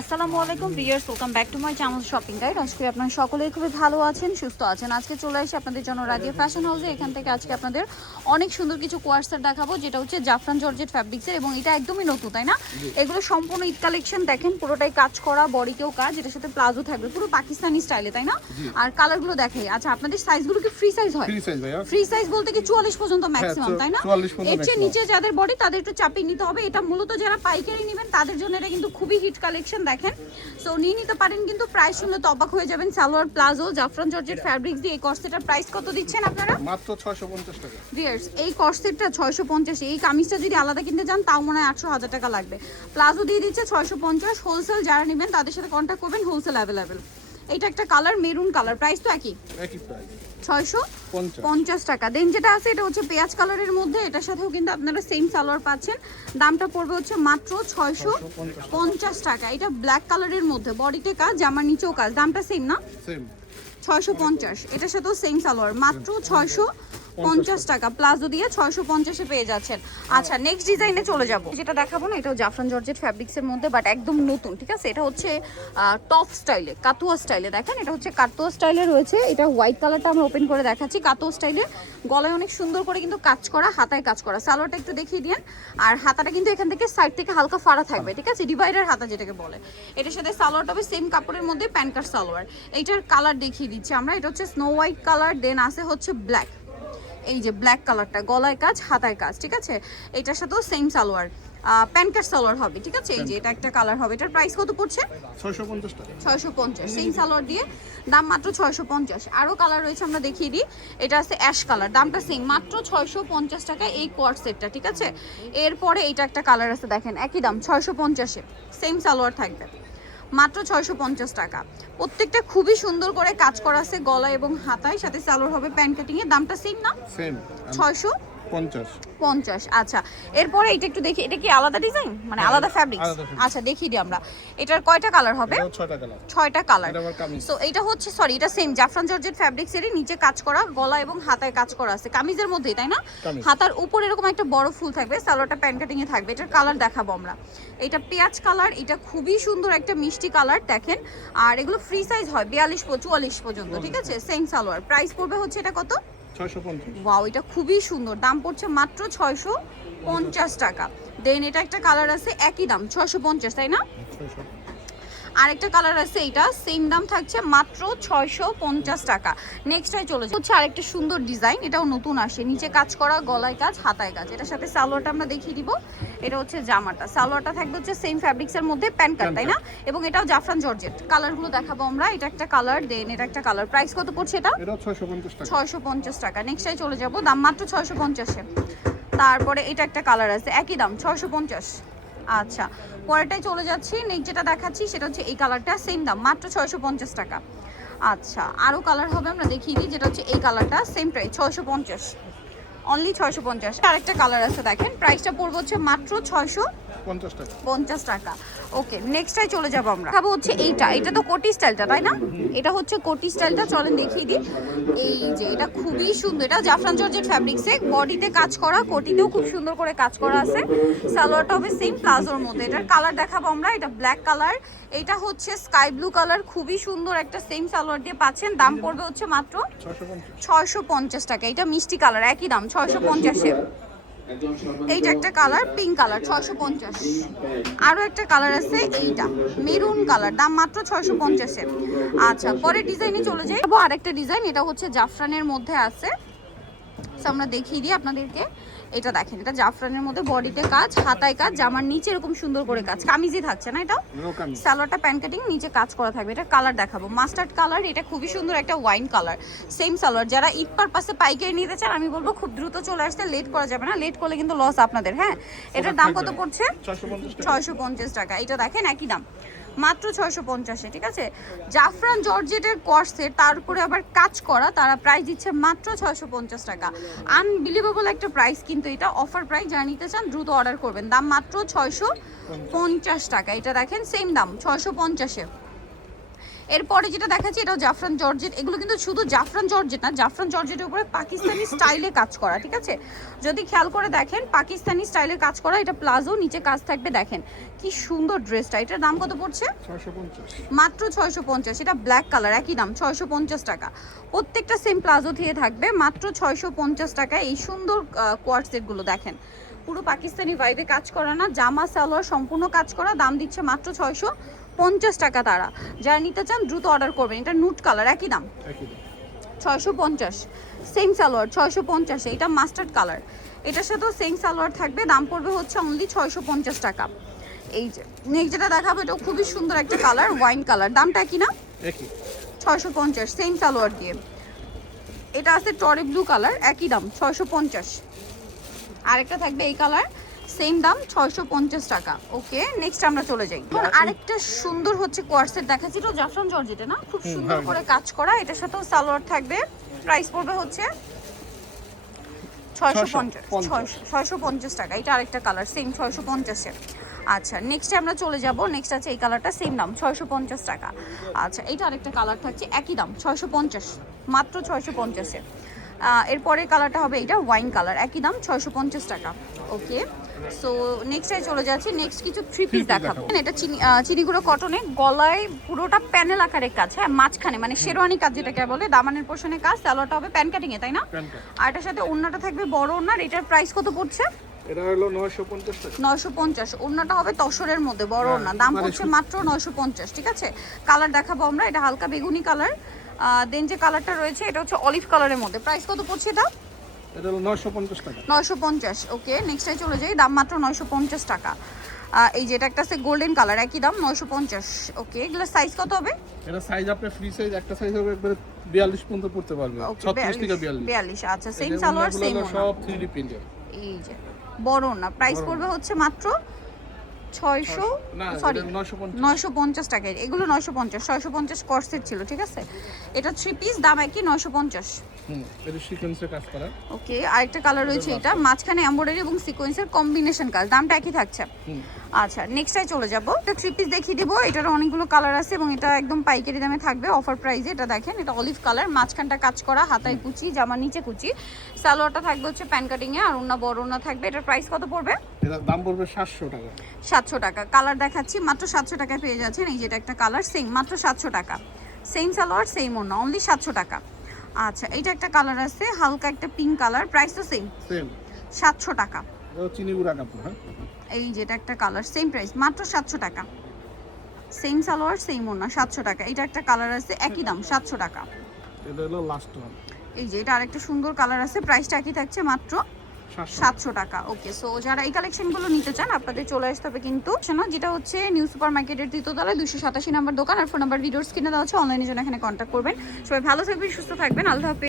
আসসালামু আলাইকুম viewers, welcome back to my channel shopping guide. আজকে আপনারা সকলেই খুবই ভালো আছেন, সুস্থ আছেন। আজকে চলে আসি আপনাদের জন্য রাজিয়া ফ্যাশন হাউসে। এখান থেকে আজকে আপনাদের অনেক সুন্দর কিছু কোয়ার্সার দেখাবো, যেটা হচ্ছে জাফরান জর্জেট ফ্যাব্রিক্সের, এবং এটা একদমই নতুন, তাই না? এগুলো সম্পূর্ণ ঈদ কালেকশন। দেখেন পুরোটাই কাজ করা, বডিতেও কাজ, এটার সাথে প্লাজো থাকবে পুরো পাকিস্তানি স্টাইলে, তাই না? আর কালারগুলো দেখাই। আচ্ছা, আপনাদের সাইজগুলো কি ফ্রি সাইজ হয়? ফ্রি সাইজ বলতে কি 44 পর্যন্ত ম্যাক্সিমাম, তাই না? এর চেয়ে নিচে যাদের বডি তাদের একটু চাপিয়ে নিতে হবে। এটা মূলত যারা পাইকারি নেবেন তাদের জন্য এটা কিন্তু খুবই হিট কালেকশন। দেখেন, সো নিয়ে নিতে পারেন, কিন্তু প্রাইস শুনলে তো অবাক হয়ে যাবেন। সালোয়ার প্লাজো জাফরান জর্জেট ফ্যাব্রিক্স দিয়ে এই কর্সেটের প্রাইস কত দিচ্ছেন আপনারা? মাত্র 650 টাকা। ভিউয়ার্স, এই কর্সেটটা 650। এই কামিজটা যদি আলাদা কিনতে যান তাও মনে হয় 800-1000 টাকা লাগবে। প্লাজো দিয়ে দিচ্ছে 650। হোলসেল যারা নেবেন তাদের সাথে কন্ট্যাক্ট করবেন, হোলসেল অ্যাভেলেবেল। এটা একটা কালার মেরুন কালার, প্রাইস তো একই প্রাইস 650 টাকা। দেন যেটা আছে এটা হচ্ছে পেঁয়াজ কালারের মধ্যে, এটার সাথেও কিন্তু আপনারা সেম সালোয়ার পাচ্ছেন। দামটা পড়বে হচ্ছে মাত্র 650 টাকা। এটা ব্ল্যাক কালারের মধ্যে, বডিতে কাজ, জামার নিচেও কাজ। দামটা সেম না? সেম 650। এটার সাথেও সেম সালোয়ার, মাত্র 650 টাকা। প্লাজো দিয়ে 650-এ পেয়ে যাচ্ছেন। আচ্ছা, নেক্সট ডিজাইনে চলে যাব। যেটা দেখাবো না, এটাও জাফরান জর্জেট ফ্যাব্রিক্সের মধ্যে, বাট একদম নতুন, ঠিক আছে? এটা হচ্ছে টপ স্টাইলে, কাতুয়া স্টাইলে। দেখেন, এটা হচ্ছে কাতুয়া স্টাইলে রয়েছে। এটা হোয়াইট কালারটা আমরা ওপেন করে দেখাচ্ছি। কাতুয়া স্টাইলে, গলায় অনেক সুন্দর করে কিন্তু কাজ করা, হাতায় কাজ করা। সালোয়ারটা একটু দেখিয়ে দিন। আর হাতাটা কিন্তু এখান থেকে সাইড থেকে হালকা ফাড়া থাকবে, ঠিক আছে? ডিভাইডার হাতা যেটাকে বলে। এটার সাথে সালোয়ারটা হবে সেম কাপড়ের মধ্যে, প্যান্ট সালোয়ার। এইটার কালার দেখিয়ে দিচ্ছি আমরা। এটা হচ্ছে স্নো হোয়াইট কালার, দেন আছে হচ্ছে ব্ল্যাক। এই যে ব্ল্যাক কালারটা, গলায় কাজ, হাতায় কাজ, ঠিক আছে? এটার সাথেও সেম সালোয়ার, প্যান্ট সালোয়ার হবে, ঠিক আছে? এই যে এটা একটা কালার হবে। এটার প্রাইস কত পড়ছে? 650 টাকা। 650, সেম সালোয়ার দিয়ে দাম মাত্র 650। আরও কালার রয়েছে, আমরা দেখিয়ে দিই। এটা আছে অ্যাশ কালার, দামটা সেম, মাত্র 650 টাকা এই কোয়ার সেটটা, ঠিক আছে? এরপরে এইটা একটা কালার আছে, দেখেন একই দাম 650-এ, সেম সালোয়ার থাকবে, মাত্র 650 টাকা। প্রত্যেকটা খুবই সুন্দর করে কাজ করা আছে গলা এবং হাতায়, সাথে সালোয়ার হবে প্যান্ট কাটিং এর। দামটা সেম না? সেম 650। আচ্ছা, এরপরে এটা একটু দেখি। এটা কি আলাদা ডিজাইন, মানে আলাদা ফ্যাব্রিক্স? আচ্ছা, দেখিয়ে দিই আমরা। এটার কয়টা কালার হবে? 6টা কালার। 6টা কালার। সো এটা হচ্ছে, সরি, এটা সেম জাফরান জর্জেট ফ্যাব্রিক্স এর, নিচে কাজ করা, গলা এবং হাতায় কাজ করা আছে, কামিজের মধ্যেই, তাই না? হাতার উপর এরকম একটা বড় ফুল থাকবে, সালোয়ারটা প্যান্ট কাটিং এ থাকবে। এটার কালার দেখাবো আমরা। এটা পেঁয়াজ কালার, এটা খুবই সুন্দর একটা মিষ্টি কালার, দেখেন। আর এগুলো ফ্রি সাইজ হয় 42-44 পর্যন্ত, ঠিক আছে? সেম সালোয়ার। প্রাইস পড়বে হচ্ছে এটা কত? 650। ওয়াও, এটা খুবই সুন্দর, দাম পড়ছে মাত্র 650 টাকা। দেন এটা একটা কালার আছে, একই দাম 650, তাই না? আরেকটা কালার আছে, এটা সেম দাম থাকছে মাত্র 650 টাকা। নেক্সটটাই চলে যাচ্ছে হচ্ছে আরেকটা সুন্দর ডিজাইন, এটাও নতুন আসে, নিচে কাজ করা, গলায় কাজ, হাতায় কাজ। এটার সাথে সালোয়ারটা আমরা দেখিয়ে দিব। এটা হচ্ছে জামাটা, সালোয়ারটা থাকবে হচ্ছে সেম ফ্যাব্রিক্সের মধ্যে, প্যান্ট কাট, তাই না? এবং এটাও জাফরান জর্জেট। কালারগুলো দেখাবো আমরা। এটা একটা কালার, দেন এটা একটা কালার। প্রাইস কত পড়ছে এটা? এটা 650 টাকা। 650 টাকা। নেক্সটটাই চলে যাব, দাম মাত্র 650-এ। তারপরে এটা একটা কালার আছে, একই দাম 650। আচ্ছা, পরেরটাই চলে যাচ্ছি। নেক্সট যেটা দেখাচ্ছি সেটা হচ্ছে এই কালারটা, সেম দাম, মাত্র 650 টাকা। আচ্ছা, আরও কালার হবে, আমরা দেখিয়ে দিই। যেটা হচ্ছে এই কালারটা, সেম প্রাইস 650, অনলি 650। আরেকটা কালার আছে, দেখেন, প্রাইসটা পড়বে হচ্ছে মাত্র 650 টাকা। ওকে, নেক্সটটাই চলে যাবো আমরা। খাবো হচ্ছে এইটা, এটা তো কোটি স্টাইলটা, তাই না? এটা হচ্ছে কোটি স্টাইলটা, চলেন দেখিয়ে দিই। এই যে এটা খুবই সুন্দর, এটা জাফরান জর্জেট ফ্যাব্রিক্সে, বডিতে কাজ করা, কোটিতেও খুব সুন্দর করে কাজ করা আছে। সালোয়ারটা হবে সেম প্লাজোর মধ্যে। এটার কালার দেখাবো আমরা। এটা ব্ল্যাক কালার, এটা হচ্ছে স্কাই ব্লু কালার, খুবই সুন্দর একটা সেম সালোয়ার দিয়ে পাচ্ছেন। দাম পড়বে হচ্ছে মাত্র 650 টাকা। এটা মিষ্টি কালার, একই দাম 650-এ। এইটা একটা কালার, পিঙ্ক কালার, 650। আরও একটা কালার আছে, এইটা মেরুন কালার, দাম মাত্র 650-এ। আচ্ছা, পরের ডিজাইনে চলে যাই। আরেকটা ডিজাইন, এটা হচ্ছে জাফরানের মধ্যে আছে, আমরা দেখিয়ে দিই আপনাদেরকে। এটা দেখেন, এটা জাফরানের মধ্যে, বডিতে কাজ, হাতায় কাজ, জামার নিচে এরকম সুন্দর করে কাজ, কামিজই থাকছে না এটা? সালোয়ারটা প্যান্ট কাটিং, নিচে কাজ করা থাকবে। এটা কালার দেখাবো, মাস্টার্ড কালার। এটা খুবই সুন্দর একটা ওয়াইন কালার, সেম সালোয়ার। যারা ঈদ পারপাসে পাইকারি নিতে চান, আমি বলবো খুব দ্রুত চলে আসতে, লেট করা যাবে না। লেট করলে কিন্তু লস আপনাদের। হ্যাঁ, এটার দাম কত পড়ছে? 650 টাকা। এটা দেখেন, একই দাম, মাত্র 650-এ, ঠিক আছে? জাফরান জর্জেটের কর্সেট, তার উপরে আবার কাজ করা, তারা প্রাইস দিচ্ছে মাত্র 650 টাকা। আনবিলিভেবল একটা প্রাইস, কিন্তু এটা অফার প্রাইস। যারা নিতে চান দ্রুত অর্ডার করবেন। দাম মাত্র 650 টাকা। এটা দেখেন, সেম দাম 650-এ। এরপরে যেটা দেখাচ্ছি এটাও জাফরান জর্জেট, এগুলো কিন্তু শুধু জাফরান জর্জেট না, জাফরান জর্জেটের উপরে পাকিস্তানি স্টাইলে কাজ করা, ঠিক আছে? যদি খেয়াল করে দেখেন পাকিস্তানি স্টাইলে কাজ করা, এটা প্লাজো, নিচে কাজ থাকবে, দেখেন কি সুন্দর ড্রেসটা। এটার দাম কত পড়ছে? 650 মাত্র 650। এটা ব্ল্যাক কালার, একই দাম 650 টাকা। প্রত্যেকটা সেম প্লাজো দিয়ে থাকবে, মাত্র 650 টাকায় এই সুন্দর কোয়ার্ড সেটগুলো দেখেন, পুরো পাকিস্তানি ভাইবে কাজ করা না, জামা সালোয়ার সম্পূর্ণ কাজ করা, দাম দিচ্ছে মাত্র 650 টাকা। তারা যারা নিতে চান দ্রুত অর্ডার করবেন। এটা নুট কালার, একই দাম একই দাম 650। সেম সালোয়ার 650, এটা মাস্টার্ড কালার, এটার সাথেও সেম সালোয়ার থাকবে, দাম পড়বে হচ্ছে অনলি 650 টাকা। এই যে নেক্সট যেটা দেখাবো এটাও খুবই সুন্দর একটা কালার, ওয়াইন কালার, দামটা কি না? একই 650 সেম সালোয়ার দিয়ে। এটা আছে টরে ব্লু কালার, একই দাম 650। আরেকটা থাকবে এই কালার, সেম দাম 650 টাকা। ওকে, নেক্সট আমরা চলে যাই। এখন আরেকটা সুন্দর হচ্ছে কোয়ার্সেট দেখাচ্ছি, এটা জাফরান জর্জেটে না, খুব সুন্দর করে কাজ করা, এটার সাথেও সালোয়ার থাকবে, প্রাইস পড়বে হচ্ছে 650 টাকা। এটা আরেকটা কালার, সেম 650-এর। আচ্ছা, নেক্সটে আমরা চলে যাব, নেক্সট আছে এই কালারটা, সেম দাম 650 টাকা। আচ্ছা, এটা আরেকটা কালার থাকছে, একই দাম 650, মাত্র 650-এ। এরপরে কালারটা হবে এটা ওয়াইন কালার, একই দাম 650 টাকা। ওকে, সো নেক্সটে চলে যাচ্ছি, নেক্সট কিছু থ্রি পিস দেখাবো। এটা চিনিগুলো কটনে, গলায় পুরোটা প্যানেল আকারের কাজ, হ্যাঁ, মাঝখানে মানে শেরওয়ানি কাজ যেটাকে বলে, দামানের পোর্শনের কাজ, সালোয়ারটা হবে প্যান কাটিং এ, তাই না? আর এটার সাথে ওড়নাটা থাকবে বড় ওড়নার, এটার প্রাইস কত পড়ছে? এটা হলো 950 টাকা। 950, ওড়নাটা হবে তসরের মধ্যে বড় ওড়না, দাম পড়ছে মাত্র 950, ঠিক আছে? কালার দেখাবো আমরা, এটা হালকা বেগুনি কালার, দেন যে কালারটা রয়েছে এটা হচ্ছে অলিভ কালারের মধ্যে, প্রাইস কত পড়ছে এটা? এটা হলো 950 টাকা। 950। ওকে, নেক্সটে চলে যাই, দাম মাত্র 950 টাকা। এই যে এটা একটা আছে গোল্ডেন কালার, একই দাম 950। ওকে, এগুলো সাইজ কত হবে? এটা সাইজ আপনি ফ্রি সাইজ, একটা সাইজ হবে একবারে 42 পর্যন্ত পড়তে পারবে, 36 থেকে 42। 42, আচ্ছা, সেম সালোয়ার সেম ওড়না, সব 3D প্রিন্টের। এই যে বড় না, প্রাইস পড়বে হচ্ছে মাত্র 600, না, সরি 950 950 টাকা। এগুলো 950, 650 কর্সেট ছিল, ঠিক আছে? এটা থ্রি পিস, দাম একই 950। এটা সিকোয়েন্সে কাজ করা। ওকে, আরেকটা কালার রয়েছে, এটা মাঝখানে এমব্রয়ডারি এবং সিকোয়েন্সের কম্বিনেশন কাজ, দামটা একই থাকছে। আচ্ছা, নেক্সটে চলে যাব, এটা থ্রি পিস দেখিয়ে দিব, এটার অনেকগুলো কালার আছে এবং এটা একদম পাইকারি দামে থাকবে, অফার প্রাইসে। এটা দেখেন, এটা অলিভ কালার, মাঝখানটা কাজ করা, হাতায় কুচি, জামা নিচে কুচি, সালোয়ারটা থাকবে হচ্ছে প্যান কাটিং এ, আর ওড়না বড় ওড়না থাকবে। এটার প্রাইস কত পড়বে? এটার দাম পড়বে 700 টাকা। 700 টাকা। কালার দেখাচ্ছি, মাত্র 700 টাকায় পেয়ে যাচ্ছেন। এই যেটা একটা কালার, সেম মাত্র 700 টাকা, সেম সালোয়ার সেম ওড়না, অনলি 700 টাকা। আচ্ছা, এইটা একটা কালার আছে, হালকা একটা পিঙ্ক কালার, প্রাইস তো সেম 700 টাকা। এটা চিনি গুঁড়া কাপড়, হ্যাঁ। এই যেটা একটা কালার, সেম প্রাইস, মাত্র 700 টাকা, সেম সালোয়ার সেম ওড়না, 700 টাকা। এটা একটা কালার আছে, একই দাম 700 টাকা। এটা হলো লাস্ট ওয়ান। এই যে এটা আরেকটা সুন্দর কালার আছে, প্রাইসটা একই থাকছে, মাত্র 700 টাকা। ওকে, সো যারা এই কালেকশনগুলো নিতে চান আপনাদের চলে আসতে হবে কিন্তু শোনো, যেটা হচ্ছে নিউ সুপার মার্কেটের তৃতীয়তলায় 287 নম্বর দোকান, আর ফোন নাম্বার ভিডিওস কিনে দেওয়া হচ্ছে, অনলাইনের জন্য এখানে কন্ট্যাক্ট করবেন। সবাই ভালো থাকবেন, সুস্থ থাকবেন, আল্লাহ হাফেজ।